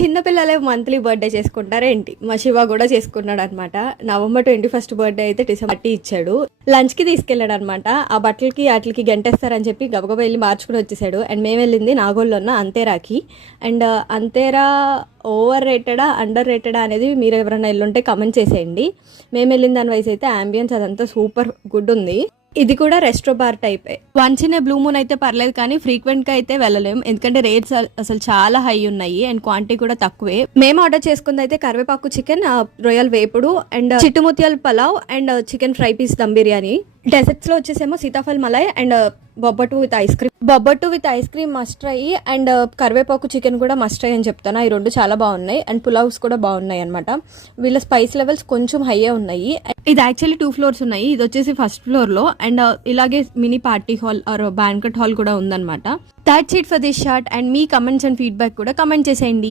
చిన్నపిల్లలే monthly birthday చేసుకుంటారేంటి? మా శివ కూడా చేసుకున్నాడు అనమాట. November 21 బర్త్డే అయితే December 30 ఇచ్చాడు. లంచ్ కి తీసుకెళ్లాడు అనమాట. ఆ బట్టలకి వాటికి గంటేస్తారని చెప్పి గబగబా వెళ్ళి మార్చుకుని వచ్చేసాడు. అండ్ మేము వెళ్ళింది నాగోల్లో ఉన్న అంతేరాకి. అండ్ అంతేరా ఓవర్ రేటెడా అండర్ రేటెడా అనేది మీరు ఎవరైనా వెళ్ళుంటే కమెంట్ చేసేయండి. మేము వెళ్ళిన దాని వయసు అయితే అంబియన్స్ అదంతా సూపర్ గుడ్ ఉంది. ఇది కూడా రెస్టో బార్ టైపే. Once in a blue moon అయితే పర్లేదు, కానీ ఫ్రీక్వెంట్ గా అయితే వెళ్ళలేం, ఎందుకంటే రేట్స్ అసలు చాలా హై ఉన్నాయి అండ్ క్వాంటిటీ కూడా తక్కువే. మేము ఆర్డర్ చేసుకుంది అయితే కరివేపాకు చికెన్, రొయ్యల్ వేపుడు అండ్ చిట్టుముత్యాల pulao and chicken fry piece dum biryani. Desserts లో వచ్చేసేమో sitaphal malai and bobbattu with ice cream. Bobbattu with ice cream must try and కరివేపాకు చికెన్ కూడా మస్ట్ ట్రై అని చెప్తాను. ఈ రెండు చాలా బాగున్నాయి అండ్ పులావ్స్ కూడా బాగున్నాయి అనమాట. వీళ్ళ స్పైస్ లెవెల్స్ కొంచెం హైయే ఉన్నాయి. ఇది యాక్చువల్లీ 2 floors ఉన్నాయి. ఇది వచ్చేసి ఫస్ట్ ఫ్లోర్ లో అండ్ ఇలాగే mini party hall or banquet hall కూడా ఉందన్నమాట. That's it for this short. And మీ కమెంట్స్ అండ్ ఫీడ్బ్యాక్ కూడా కమెంట్ చేసేయండి.